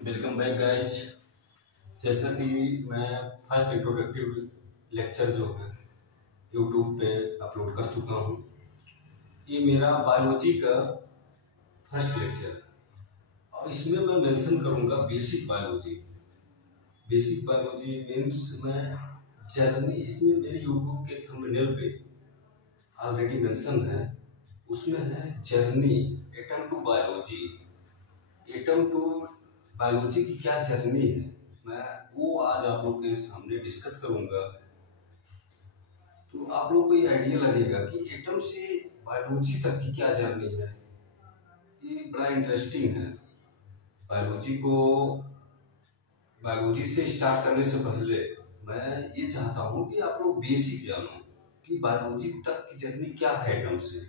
Welcome back guys. जैसा कि मैं फर्स्ट इंट्रोडक्टिव लेक्चर जो है यूट्यूब पे अपलोड कर चुका हूँ। ये मेरा बायोलॉजी का फर्स्ट लेक्चर है और इसमें मैं मेंशन करूँगा basic biology. Basic biology means मैं जर्नी, इसमें मेरे यूट्यूब के थंबनेल पे ऑलरेडी मेंशन है, उसमें है journey atom to biology. Atom to biology की क्या जर्नी है, मैं वो आज आप लोग के सामने डिस्कस करूंगा। तो आप लोग को ये आइडिया लगेगा कि एटम से बायोलॉजी तक की क्या जर्नी है। ये बड़ा इंटरेस्टिंग है। बायोलॉजी से स्टार्ट करने से पहले मैं ये चाहता हूँ कि आप लोग बेसिक जानो कि बायोलॉजी तक की जर्नी क्या है एटम से।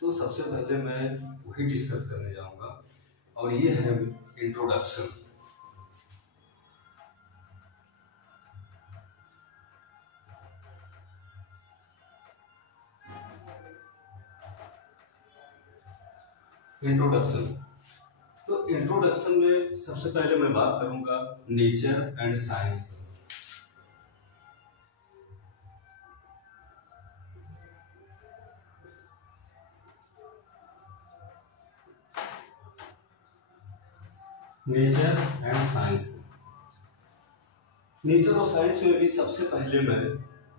तो सबसे पहले मैं वही डिस्कस करने जाऊंगा और ये है इंट्रोडक्शन। इंट्रोडक्शन तो इंट्रोडक्शन में सबसे पहले मैं बात करूंगा nature and science. Nature and science, nature और साइंस में भी सबसे पहले मैं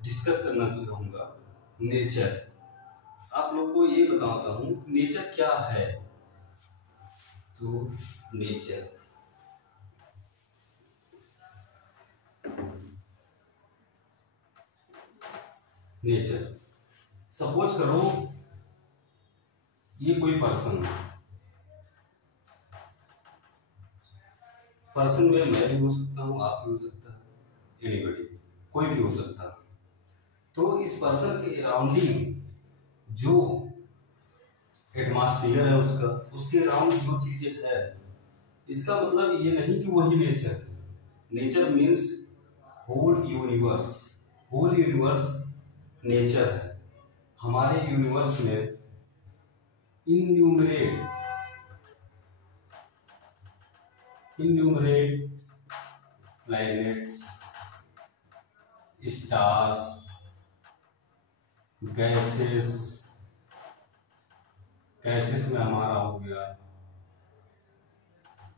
डिस्कस करना चाहूंगा नेचर। आप लोग को ये बताता हूं नेचर क्या है। तो नेचर सपोज करो ये कोई पर्सन है। पर्सन में मैं भी हो सकता हूं, आप भी हो सकता है, एनीबॉडी, कोई भी हो सकता है। तो इस पर्सन के अराउंडिंग जो एटमॉस्फेयर है उसका, उसके अराउंड जो चीजें है, इसका मतलब ये नहीं कि वही नेचर है। Nature means whole universe. Whole universe nature है। हमारे यूनिवर्स में इन्यूमरेट प्लैनेट्स, स्टार्स, गैसेस में हमारा हो गया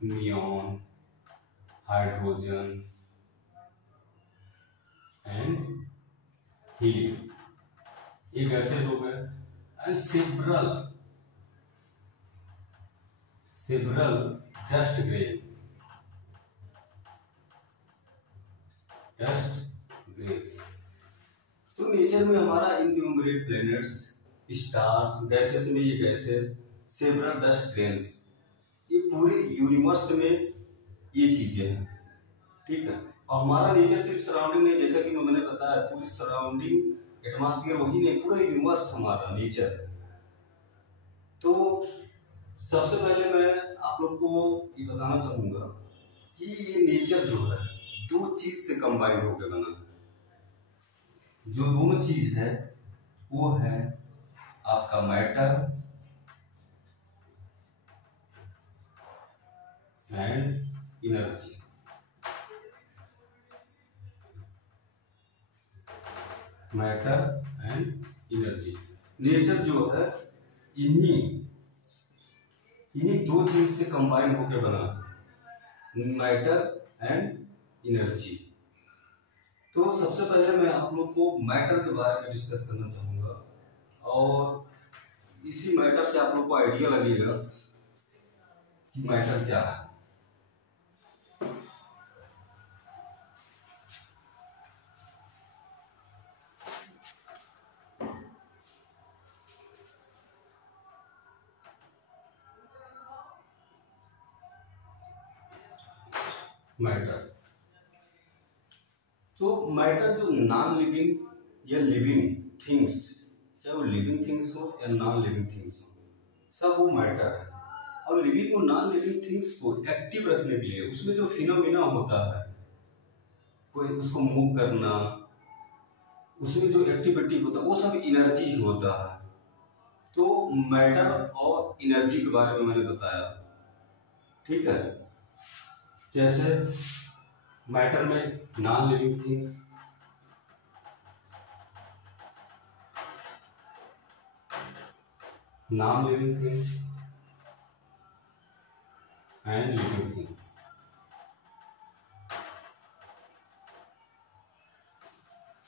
नियॉन, हाइड्रोजन एंड हीलियम, ये गैसेस हो गए। एंड सेवरल डस्ट ग्रेन, तो नेचर में हमारा इन्यूमरेट प्लैनेट्स, स्टार्स, गैसेस में ये गैसेस, सेवरल डस्ट ग्रेन्स, ये पूरे यूनिवर्स में ये चीजें हैं। ठीक है। और हमारा नेचर सिर्फ सराउंडिंग नहीं, जैसा कि मैंने बताया पूरी सराउंडिंग एटमॉस्फेयर वही नहीं, पूरा यूनिवर्स हमारा नेचर है। तो सबसे पहले मैं आप लोग को ये बताना चाहूंगा कि ये नेचर जो है दो चीज से कंबाइंड होकर बना है। जो दोनों चीज है वो है आपका matter and energy. Matter and energy, nature जो है इन्हीं दो चीज से कंबाइन होकर बना है, मैटर एंड एनर्जी। तो सबसे पहले मैं आप लोग को मैटर के बारे में डिस्कस करना चाहूंगा और इसी मैटर से आप लोग को आइडिया लगेगा कि मैटर क्या है। मैटर, तो मैटर जो नॉन लिविंग या लिविंग थिंग्स, चाहे वो लिविंग थिंग्स हो या नॉन लिविंग थिंग्स हो, सब वो मैटर है। और लिविंग और नॉन लिविंग थिंग्स को एक्टिव रखने के लिए उसमें जो फिनोमिना होता है, कोई उसको मूव करना, उसमें जो एक्टिविटी होता है वो सब एनर्जी होता है। तो मैटर और एनर्जी के बारे में मैंने बताया। ठीक है। जैसे मैटर में non living things, non living things and living things.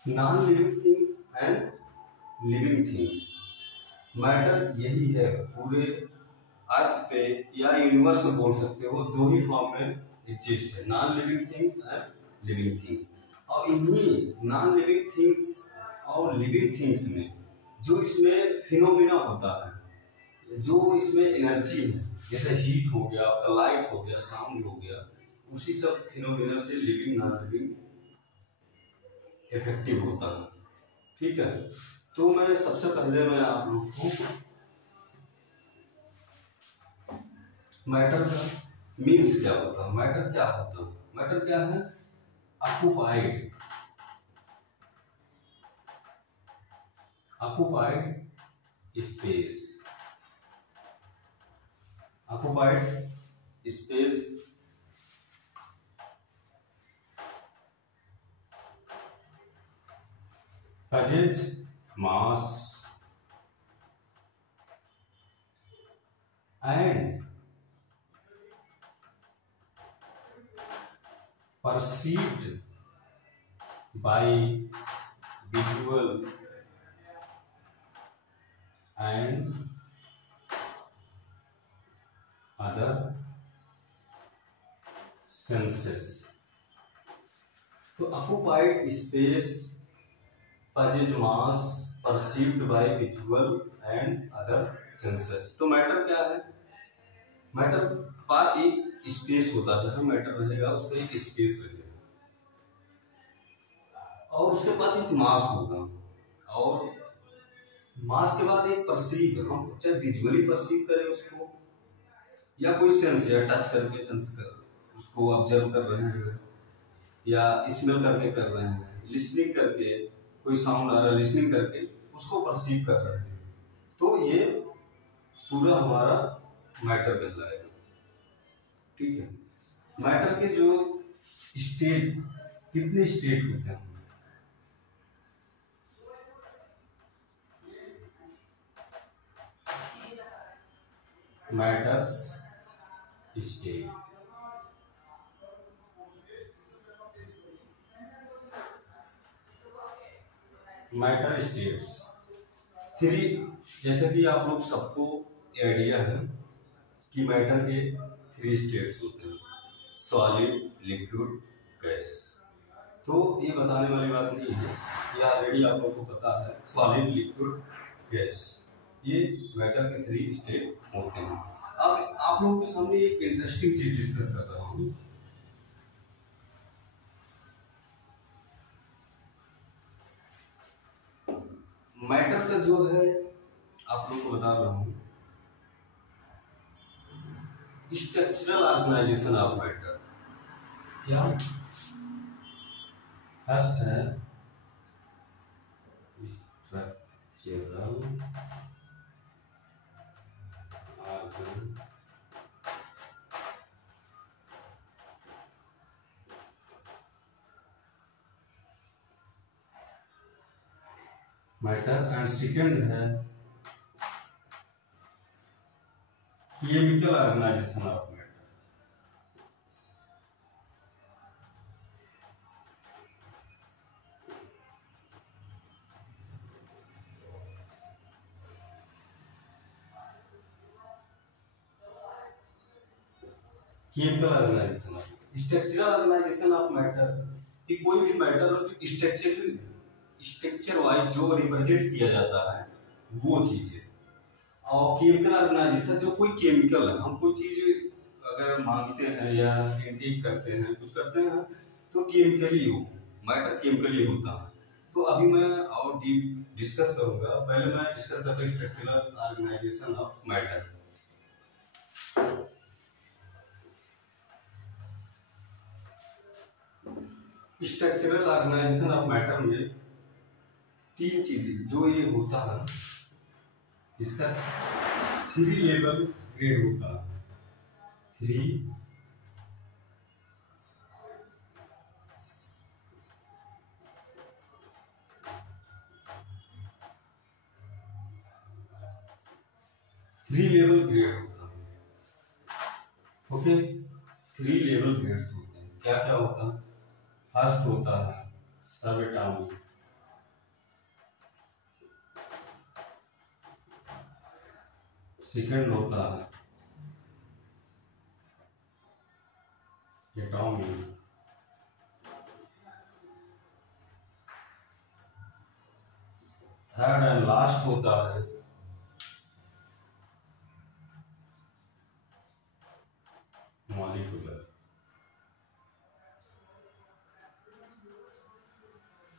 Non living things and living things, matter यही है पूरे अर्थ पे या यूनिवर्स में बोल सकते हो, दो ही फॉर्म में एग्जिस्ट है, non living things and living things. और इन्हीं नॉन लिविंग थिंग्स और लिविंग थिंग्स में जो इसमें फिनोमिना होता है, जो इसमें एनर्जी है, जैसे हीट हो गया, आपका लाइट हो गया, साउंड हो गया, उसी सब फिनोमिना से लिविंग नॉन लिविंग इफेक्टिव होता है। ठीक है, तो मैं सबसे पहले मैं आप लोग को मैटर का मीन्स क्या होता है, मैटर क्या होता है। मैटर क्या है? Occupied, occupied space, occupied space possess mass and perceived by visual and other senses। तो occupied space possess mass perceived by visual and other senses। तो मैटर क्या है? मैटर पास एक स्पेस होता है, जहां मैटर रहेगा उसका एक स्पेस रहेगा, और उसके पास एक मास होगा, और मास के बाद एक परसीव, हम चाहे विजुअली परसीव करें उसको या कोई सेंस या टच करके सेंस कर उसको ऑब्जर्व कर रहे हैं, या स्मेल करके कर रहे हैं, लिसनिंग करके कोई साउंड आ रहा है, लिसनिंग करके उसको परसीव कर रहे हैं, तो ये पूरा हमारा मैटर कहलाएगा। ठीक है, मैटर के जो स्टेट, कितने स्टेट होते हैं? मैटर्स स्टेट, मैटर स्टेट्स 3, जैसे कि आप लोग सबको आइडिया है कि मैटर के 3 स्टेट्स होते हैं, सॉलिड, लिक्विड, गैस। तो ये बताने वाली बात नहीं है, ये ऑलरेडी आप लोग को पता है, सॉलिड, लिक्विड, गैस, ये मैटर के 3 स्टेट होते हैं। अब आप लोगों के सामने एक इंटरेस्टिंग चीज डिस्कस कर रहा हूँ। मैटर का जो है आप लोग को बता रहा हूँ, स्ट्रक्चरल ऑर्गेनाइजेशन ऑफ मैटर। क्या? फर्स्ट है स्ट्रक्चरल मैटर, एंड सेकेंड है chemical organization of matter. Chemical organization of, structural organization of matter कि कोई भी मैटर हो जो स्ट्रक्चर वाइज जो रिप्रेजेंट किया जाता है वो चीज है। और केमिकल ऑर्गेनाइजेशन जो कोई केमिकल है, हम कोई चीज अगर मानते हैं या इंटेक करते हैं, कुछ करते हैं, तो केमिकली हो, मैटर केमिकली होता है। तो अभी मैं और डीप डिस्कस करूंगा, पहले मैं डिस्कस करता हूँ structural organization of matter. Structural organization of matter में 3 चीजें जो ये होता है, इसका 3 लेवल ग्रेड होता है, 3 3 लेवल ग्रेड होता है। ओके, 3 लेवल ग्रेड्स होते हैं। क्या क्या होता है? फर्स्ट होता है सब एटॉमिक, सेकंड होता है एटॉमिक, थर्ड एंड लास्ट होता है मॉलिक्यूलर।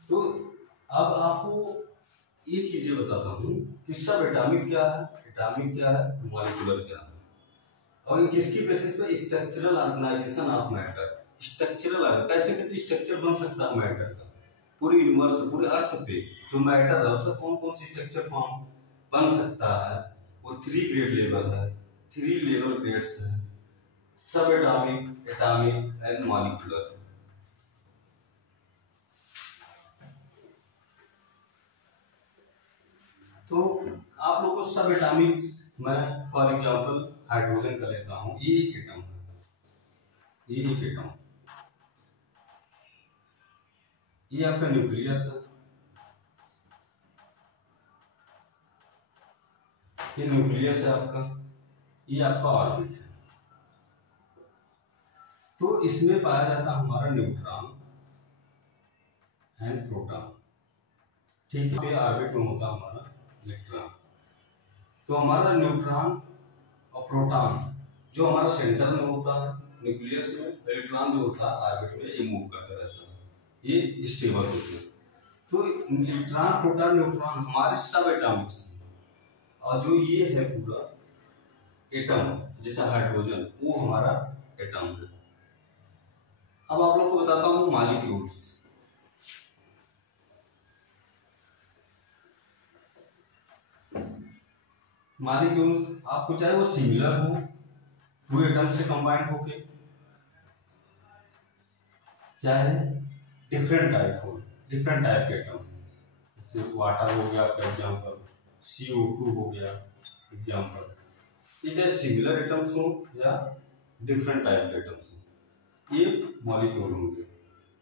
तो अब आपको ये चीजें बताता हूँ कि सब एटॉमिक क्या है, एटॉमिक क्या है, मॉलिक्यूलर क्या है, और किसकी बेसिस पे? Structural organization of matter. Structural कैसे कैसे स्ट्रक्चर बन सकता है मैटर का, पूरी यूनिवर्स, पूरे अर्थ पे जो मैटर है उसका कौन कौन सी स्ट्रक्चर फॉर्म बन सकता है, वो 3 ग्रेड लेवल है, 3 लेवल ग्रेड्स है, सब एटॉमिक, एटॉमिक एंड मॉलिक्यूलर। तो आप लोग को सब एटॉमिक, मैं फॉर एग्जांपल हाइड्रोजन का लेता हूं, ये एक एटम है, ये एक एटम, ये आपका न्यूक्लियस है, ये न्यूक्लियस है आपका, ये आपका ऑर्बिट है। तो इसमें पाया जाता है हमारा न्यूट्रॉन एंड प्रोटॉन, ठीक है। ऑर्बिट में होता है हमारा इलेक्ट्रॉन। तो हमारा न्यूट्रॉन और प्रोटॉन जो हमारा सेंटर में होता है न्यूक्लियस में, इलेक्ट्रॉन जो होता है ऑर्बिट में, ये मूव करता रहता है, ये स्टेबल होते हैं। तो इलेक्ट्रॉन, प्रोटॉन, न्यूट्रॉन हमारे सब एटॉमिक्स हैं, और जो ये है पूरा एटम जैसा हाइड्रोजन, वो हमारा एटम है। अब आप लोग को बताता हूँ मॉलिक्यूल्स। मॉलिक्यूल्स आपको चाहे वो सिमिलर हो, 2 एटम से कंबाइंड होके, चाहे डिफरेंट टाइप हो, डिफरेंट टाइप के एटम, जैसे वाटर हो गया आपका एग्जाम्पल, CO2 हो गया एग्जाम्पल। ये चाहे सिमिलर एटम्स हो या डिफरेंट टाइप के एटम्स हो, ये मॉलिक्यूल होंगे।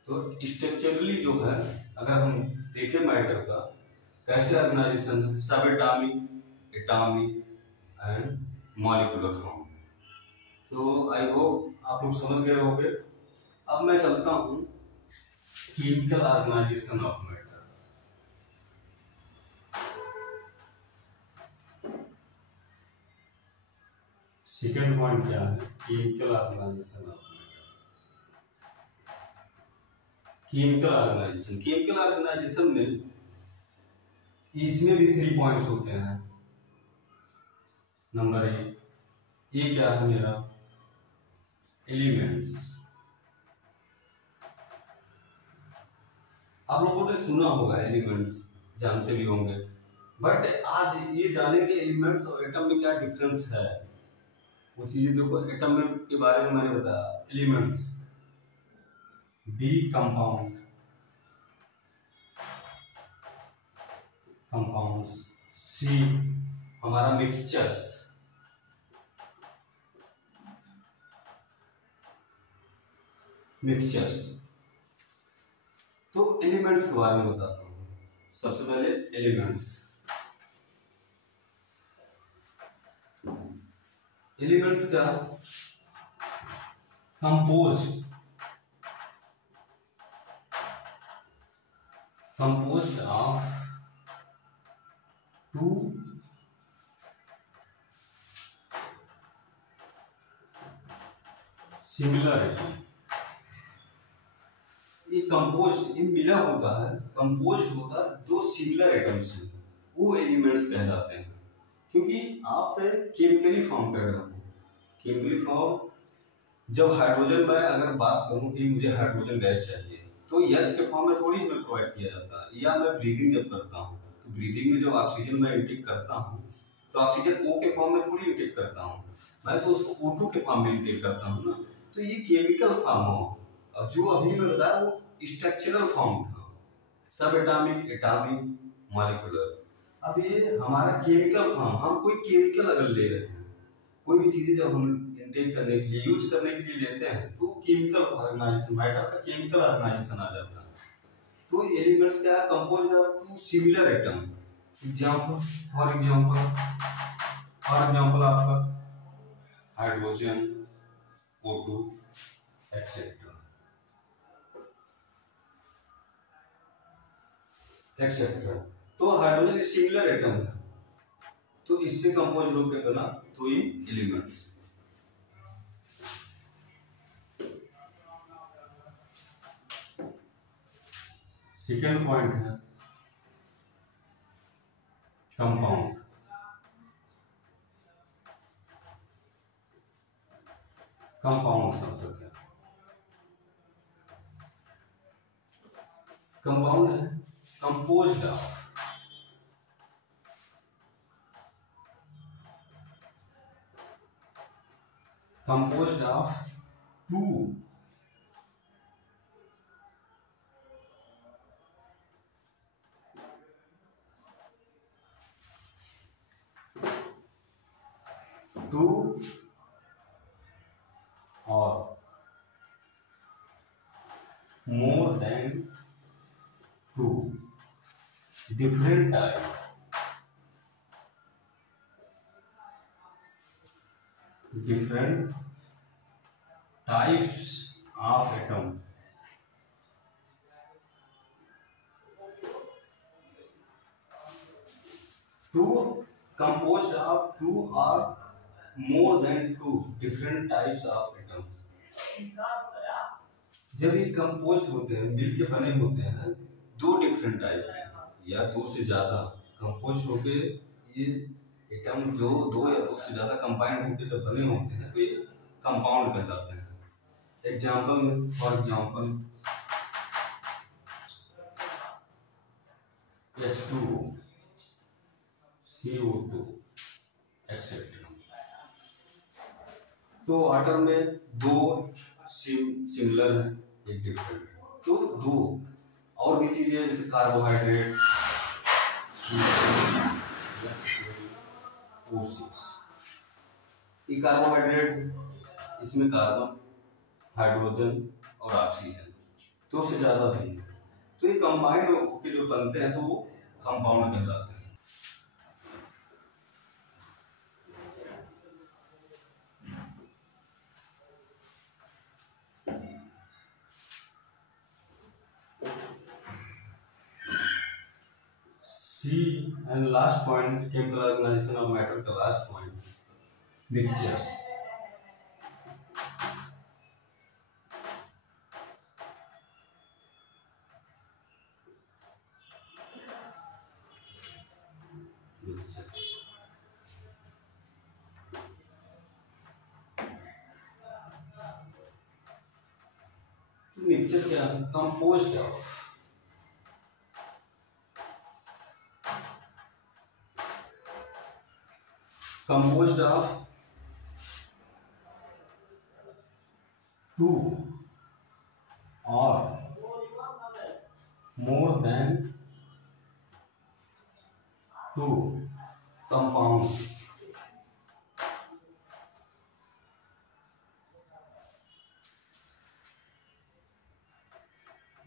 तो स्ट्रक्चरली जो है, अगर हम देखें मैटर का कैसे ऑर्गेनाइजेशन है, सब atomic, atomic and molecular form. तो आई होप आप लोग समझ गए होंगे। अब मैं चलता हूँ chemical organization of matter. Second point क्या है? Chemical organization of matter. Chemical organization, chemical organization में इसमें भी 3 पॉइंट्स होते हैं। नंबर 1, ये क्या है मेरा? एलिमेंट्स। आप लोगों ने सुना होगा एलिमेंट्स, जानते भी होंगे, बट आज ये जाने के एलिमेंट्स और एटम में क्या डिफरेंस है, वो चीजें देखो। एटम में के बारे में मैंने बताया, एलिमेंट्स, बी कंपाउंड, कंपाउंड्स, सी हमारा मिक्सचर्स, मिक्सचर्स। तो एलिमेंट्स के बारे में बताता हूं। सबसे पहले एलिमेंट्स, एलिमेंट्स का कंपोज्ड ऑफ 2 सिमिलर एटम। ये कंपोज्ड, ये मिला होता है, कंपोज्ड होता है 2 सिमिलर एटम्स से, वो एलिमेंट्स कहलाते हैं। क्योंकि आप केमिकली फॉर्म कर रहे हो, केमिकली फॉर्म। जब हाइड्रोजन में अगर बात करूं कि मुझे हाइड्रोजन गैस चाहिए, तो H के फॉर्म में थोड़ी हमें प्रोवाइड किया जाता है, या मैं ब्रीदिंग जब करता हूं, तो ब्रीदिंग में जब ऑक्सीजन मैं इनटेक करता हूं, तो ऑक्सीजन O के फॉर्म में थोड़ी इनटेक करता हूं, मैं तो उसको O2 के फॉर्म में इनटेक करता हूं ना। तो ये केमिकल फॉर्म हो। अब जो अभी मैं बताया वो स्ट्रक्चरल फॉर्म था, सब एटॉमिक, एटॉमिक, मॉलिक्यूलर। अब ये हमारा केमिकल फॉर्म, हम कोई केमिकल अगर ले रहे हैं, कोई भी चीजें जब हम इंटेक करने के लिए, यूज करने के लिए लेते हैं, तो केमिकल ऑर्गेनाइजेशन, मैटर का केमिकल ऑर्गेनाइजेशन आ जाता है। तो एलिमेंट्स क्या है, composed of two similar atom. Example, for example आपका हाइड्रोजन, O2 एक्सेट्रा एक्सेट्रा। तो हाइड्रोजन सिमिलर एटम है, तो इससे कंपोज होकर बना तो ये एलिमेंट्स। सेकेंड पॉइंट है कंपाउंड। कंपाउंड शब्द क्या, कंपाउंड है कंपोज्ड ऑफ टू और more than two different types of atom, two composed of two or more than two different types of atoms। जब ये कंपोस्ट होते हैं, मिल के बने होते हैं, दो डिफरेंट टाइप या दो से ज्यादा कंपोस्ट होके ये एटम जो दो या दो से ज्यादा कंबाइन होके जब बने होते हैं तो ये कंपाउंड कहलाते हैं। एग्जांपल में, for example H2O, CO2 etcetera. तो वाटर में दो सिमिलर है, एक डिफरेंट है, तो दो और भी चीजें जैसे कार्बोहाइड्रेट, O6, ये कार्बोहाइड्रेट, इसमें कार्बन, हाइड्रोजन और ऑक्सीजन दो से ज्यादा भी है, तो ये कंबाइंड होकर जो बनते हैं तो वो कंपाउंड कहलाते हैं। C and last point, chemical organization of matter का last point, mixtures। मिक्सचर क्या है, कंपोज्ड ऑफ टू और more than two compounds।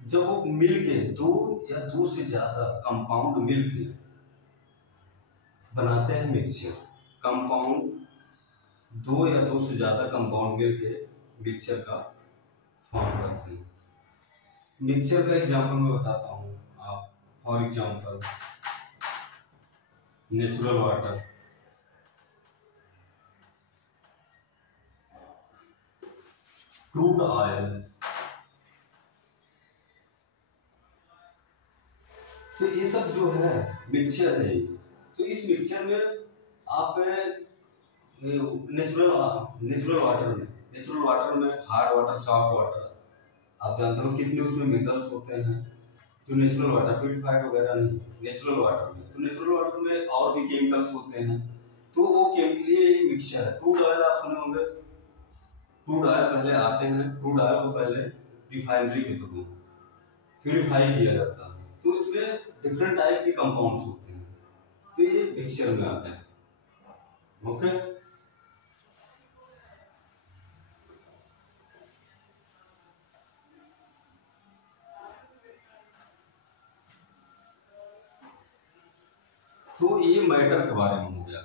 जब वो मिलके दो या दो से ज्यादा कंपाउंड मिलके बनाते हैं मिक्सचर, कंपाउंड दो या दो से ज्यादा कंपाउंड मिलके मिक्सचर का फॉर्म करते हैं। मिक्सचर का एग्जांपल मैं बताता हूँ आप, for example natural water, crude oil, तो ये सब जो है मिक्सचर है। तो इस मिक्सचर में आप नेचुरल वाटर में हार्ड वाटर, सॉफ्ट वाटर, आप जानते हो कितने उसमें मिनरल्स होते हैं, जो नेचुरल वाटर, प्यूरिफाइड वगैरह नहीं, नेचुरल वाटर में। तो नेचुरल वाटर में और भी केमिकल्स होते हैं, तो वो केमिकल ये एक मिक्सचर है। क्रूड ऑयल आप सुने होंगे, क्रूड ऑयल पहले आते हैं, क्रूड ऑयल को पहले रिफाइनरी के थ्रू प्यूरिफाई किया जाता है, तो उसमें डिफरेंट टाइप के कंपाउंड्स होते हैं। तो ये मिक्सचर में आता है। ओके, तो ये मैटर के बारे में हो गया।